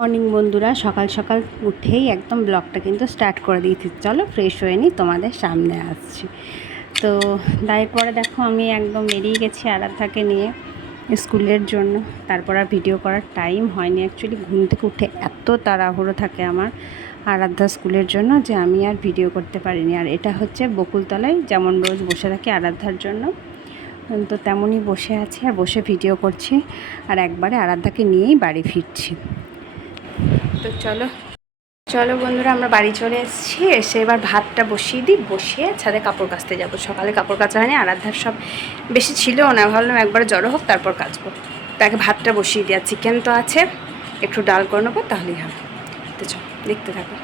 Morning বন্ধুরা, সকাল সকাল উঠেই একদম ব্লগটা কিন্তু স্টার্ট করে দিয়েছি। চলো ফ্রেশ হয়ে নিই, তোমাদের সামনে আসছি। তো তারপরে দেখো আমি একদম বেরিয়ে গেছি আরাধ্যাকে নিয়ে স্কুলের জন্য। তারপর আর ভিডিও করার টাইম হয়নি। অ্যাকচুয়ালি ঘুম থেকে উঠে এত তাড়াহুড়ো থাকে আমার আরাধ্যা স্কুলের জন্য যে আমি আর ভিডিও করতে পারিনি। আর এটা হচ্ছে বকুলতলায় যেমন রোজ বসে থাকি আরাধ্যার জন্য, তো তেমনই বসে আছি আর বসে ভিডিও করছি। আর একবারে আরাধ্যাকে নিয়েই বাড়ি ফিরছি। তো চলো চলো বন্ধুরা, আমরা বাড়ি চলে এসেছি। এসে এবার ভাতটা বসিয়ে দিই, বসিয়ে ছাদে কাপড় কাচতে যাবো। সকালে কাপড় কাচা হয়নি, আরাধ্যার সব বেশি ছিল না, ভাবলাম একবার জড়ো হোক তারপর কাচবো। তাকে ভাতটা বসিয়ে দেওয়া, চিকেন তো আছে, একটু ডাল করে নেবো তাহলেই হবে। তো চলো দেখতে থাকো।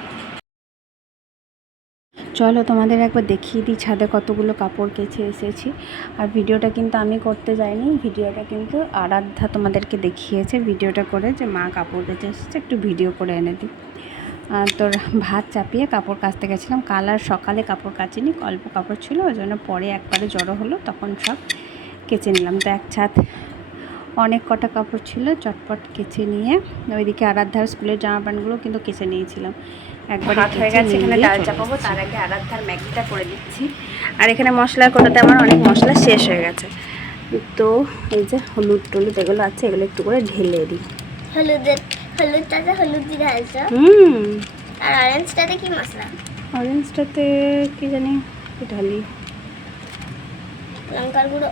চলো তোমাদের একবার দেখিয়ে দিই ছাদে কতগুলো কাপড় কেচে এসেছি। আর ভিডিওটা কিন্তু আমি করতে যাইনি, ভিডিওটা কিন্তু আরাধ্যা তোমাদেরকে দেখিয়েছে ভিডিওটা করে, যে মা কাপড় কেচে এসেছে, একটু ভিডিও করে এনে দিই। তোর ভাত চাপিয়ে কাপড় কাচতে গেছিলাম। কাল আর সকালে কাপড় কাচিনি, অল্প কাপড় ছিল, ওই জন্য পরে একবারে জড়ো হলো, তখন সব কেচে নিলাম। তো এক ছাদ অনেক কটা কাপড় ছিল, চটপট কেচে নিয়ে ওইদিকে আরাধ্যার স্কুলের জামা প্যান্টগুলো কিন্তু কেচে নিয়েছিলাম। একবার হাত হয়ে গেছে, এখানে ডাল চাপাবো, তার আগে আরাধ্যার ম্যাগিটা করে দিচ্ছি। আর এখানে মশলার কোটাতে আমার অনেক মশলা শেষ হয়ে গেছে। তো এই যে হলুদ টলুদ এগুলো আছে, এগুলো একটু করে ঢেলে দিই। হলুদটাতে হলুদ দিয়ে ঢালছো? আর অরেঞ্জটাতে কি মশলা? অরেঞ্জটাতে কি জানি কি ঢালি, লঙ্কার গুঁড়ো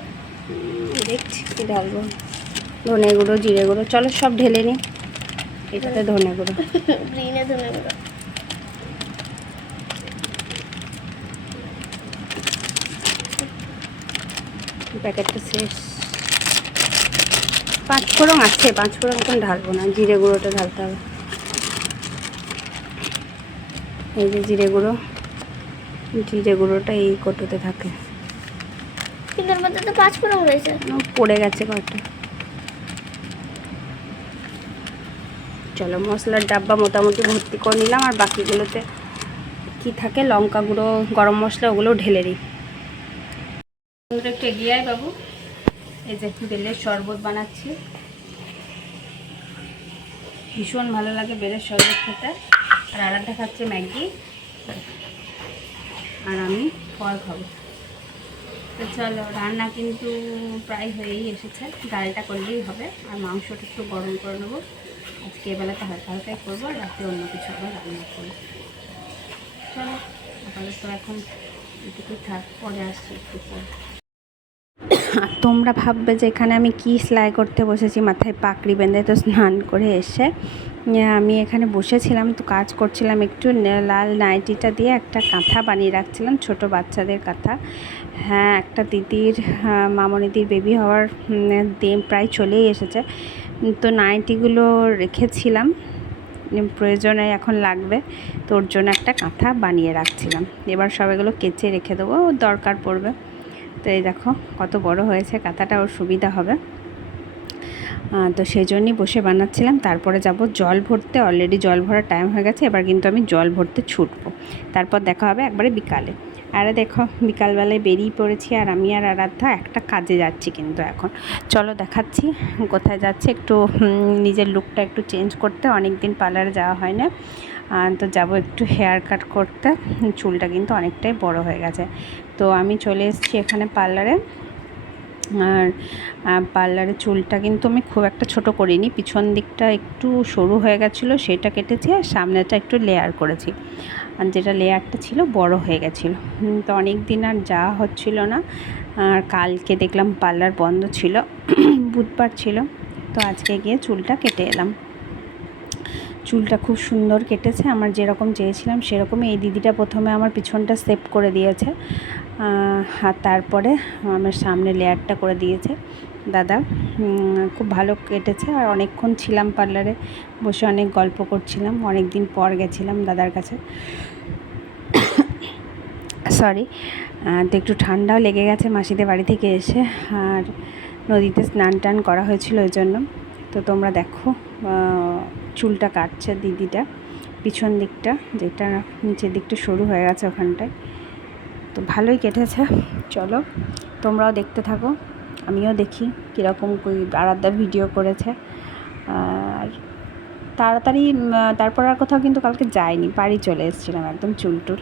দেখছি কি ঢালবো, ধনে গুঁড়ো, জিরে গুঁড়ো, চলো সব ঢেলে নিই। এটাতে ধনে গুঁড়ো, গ্রিনে ধনে গুঁড়ো। প্যাকেটটা শেষ। পাঁচফোড়ন আছে, পাঁচফোড়ন এখন ঢালবো না, জিরে গুঁড়োটা ঢালতে হবে। এই যে জিরে গুঁড়োটা এই কোটোতে থাকে, কিন্তু ওর মধ্যে তো পাঁচফোড়ন রয়েছে, পড়ে গেছে কটা। চলো মশলার ডাব্বা মোটামুটি ভর্তি করে নিলাম। আর বাকিগুলোতে কি থাকে, লঙ্কা গুঁড়ো, গরম মশলা, ওগুলো ঢেলে দিই। একটু এগিয়ে আয় বাবু। এই যে বেলের শরবত বানাচ্ছি, ভীষণ ভালো লাগে বেলের শরবত খেতে। আর আরাধ্যা খাচ্ছে ম্যাগি, আর আমি ফল খাবো। তো চলো, রান্না কিন্তু প্রায় হয়েই এসেছে, ডালটা করলেই হবে। আর মাংসটা একটু গরম করে নেবো, আজকে এবেলাতে হালকা হালকাই করবো, রাতে অন্য কিছু আবার রান্না করবো। চলো আপাতত এখন এটুকুই থাক, পরে আসছি একটু পর। আর তোমরা ভাববে যে এখানে আমি কি সেলাই করতে বসেছি, মাথায় পাকড়ি বেঁধে। তো স্নান করে এসে আমি এখানে বসেছিলাম, তো কাজ করছিলাম একটু। লাল নাইটিটা দিয়ে একটা কাঁথা বানিয়ে রাখছিলাম, ছোট বাচ্চাদের কাঁথা। হ্যাঁ, একটা দিদির মামনিদির বেবি হওয়ার দিন প্রায় চলেই এসেছে, তো নাইটিগুলো রেখেছিলাম, প্রয়োজনে এখন লাগবে, তো ওর জন্য একটা কাঁথা বানিয়ে রাখছিলাম। এবার সব এগুলো কেচে রেখে দেবো, দরকার পড়বে। তো এই দেখো কত বড় হয়েছে কাঁথাটা, ওর সুবিধা হবে। তো সেই জন্যই বসে বানাচ্ছিলাম। তারপরে যাব জল ভরতে, অলরেডি জল ভরার টাইম হয়ে গেছে। এবার কিন্তু আমি জল ভরতে ছুটবো, তারপর দেখা হবে একবারে বিকালে। আরে দেখো বিকালবেলায় বেরিয়ে পড়েছি, আর আমি আর আরাধ্যা একটা কাজে যাচ্ছি কিন্তু এখন। চলো দেখাচ্ছি কোথায় যাচ্ছি। একটু নিজের লুকটা একটু চেঞ্জ করতে, অনেক দিন পার্লারে যাওয়া হয় না, তো যাব একটু হেয়ার কাট করতে। চুলটা কিন্তু অনেকটাই বড় হয়ে গেছে। তো আমি চলে এসেছি এখানে পার্লারে। আর পার্লারের চুলটা কিন্তু আমি খুব একটা ছোট করিনি, পিছন দিকটা একটু সরু হয়ে গেছিলো, সেটা কেটেছি। আর সামনেটা একটু লেয়ার করেছি, আর যেটা লেয়ারটা ছিল বড় হয়ে গেছিলো। তো অনেক দিন আর যাওয়া হচ্ছিল না। আর কালকে দেখলাম পার্লার বন্ধ ছিল, বুধবার ছিল, তো আজকে গিয়ে চুলটা কেটে এলাম। চুলটা খুব সুন্দর কেটেছে, আমার যেরকম চেয়েছিলাম সেরকমই। এই দিদিটা প্রথমে আমার পিছনটা সেভ করে দিয়েছে, আর তারপরে আমার সামনে লেয়ারটা করে দিয়েছে দাদা। খুব ভালো কেটেছে। আর অনেকক্ষণ ছিলাম পার্লারে বসে, অনেক গল্প করছিলাম, অনেক দিন পর গেছিলাম দাদার কাছে। সরি, তো একটু ঠান্ডাও লেগে গেছে মাসিদের বাড়ি থেকে এসে, আর নদীতে স্নান টান করা হয়েছিল ওই জন্য। তো তোমরা দেখো চুলটা কাটছে দিদিটা, পিছন দিকটা, যেটা নিচের দিকটা সরু হয়ে গেছে ওখানটায়। তো ভালোই কেটেছে। চলো তোমরাও দেখতে থাকো, আমিও দেখি কীরকম আরাধ্যা ভিডিও করেছে। আর তাড়াতাড়ি তারপর আর কোথাও কিন্তু কালকে যাইনি, বাড়ি চলে এসেছিলাম একদম চুল টুল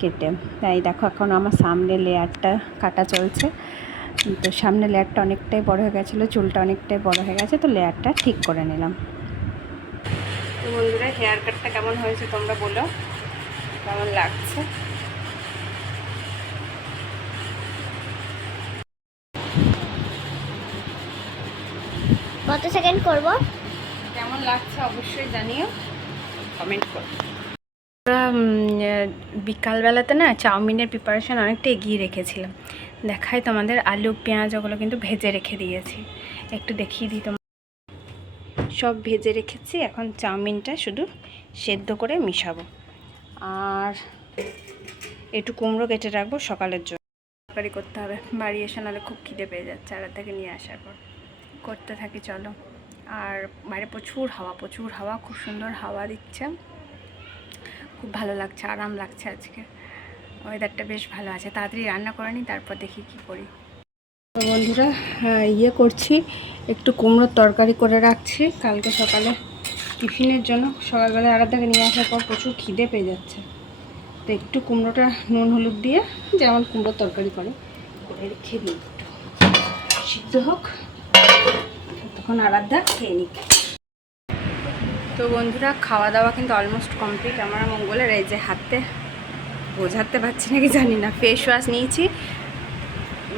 কেটে। তাই দেখো এখন আমার সামনে লেয়ারটা কাটা চলছে। তো সামনে লেয়ারটা অনেকটাই বড় হয়ে গেছিলো, চুলটা অনেকটাই বড় হয়ে গেছে, তো লেয়ারটা ঠিক করে নিলাম। তো বন্ধুরা হেয়ার কাটটা কেমন হয়েছে তোমরা বলো, কেমন লাগছে। কত সেকেন্ড করব? কেমন লাগছে অবশ্যই জানিও, কমেন্ট করো। বিকালবেলাতে না চাউমিনের প্রিপারেশান অনেকটা এগিয়ে রেখেছিলাম। দেখাই তোমাদের, আলু পেঁয়াজ ওগুলো কিন্তু ভেজে রেখে দিয়েছি, একটু দেখিয়ে দিই তোমার। সব ভেজে রেখেছি, এখন চাউমিনটা শুধু সেদ্ধ করে মিশাবো। আর একটু কুমড়ো কেটে রাখবো সকালের জন্য, তরকারি করতে হবে। বাড়ি এসে নাহলে খুব খিদে পেয়ে যাচ্ছে আর থেকে নিয়ে আসার পর। করতে থাকি চলো। আর বাইরে প্রচুর হাওয়া, খুব সুন্দর হাওয়া দিচ্ছে, খুব ভালো লাগছে, আরাম লাগছে। আজকে ওয়েদারটা বেশ ভালো আছে। তাড়াতাড়ি রান্না করে নিই, তারপর দেখি কি করি। তো বন্ধুরা করছি, একটু কুমড়োর তরকারি করে রাখছি কালকে সকালে টিফিনের জন্য। সকালবেলা আরাধ্যাকে নিয়ে আসার পর প্রচুর খিদে পেয়ে যাচ্ছে, তো একটু কুমড়োটা নুন হলুদ দিয়ে যেমন কুমড়োর তরকারি করে রেখে দিই, একটু সিদ্ধ হোক, তখন আরাধ্যা খেয়ে নিক। তো বন্ধুরা খাওয়া দাওয়া কিন্তু অলমোস্ট কমপ্লিট আমার মঙ্গলের। এই যে হাতে বোঝাতে পারছি নাকি জানি না, ফেস ওয়াশ নিয়েছি,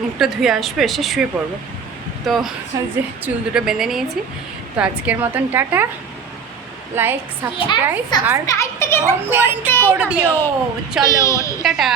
মুখটা ধুয়ে আসবো, এসে শুয়ে পড়বো। তো যে চুল দুটো বেঁধে নিয়েছি। তো আজকের মতন টাটা, লাইক সাবস্ক্রাইব আর কমেন্ট করে দিও। চলো টাটা।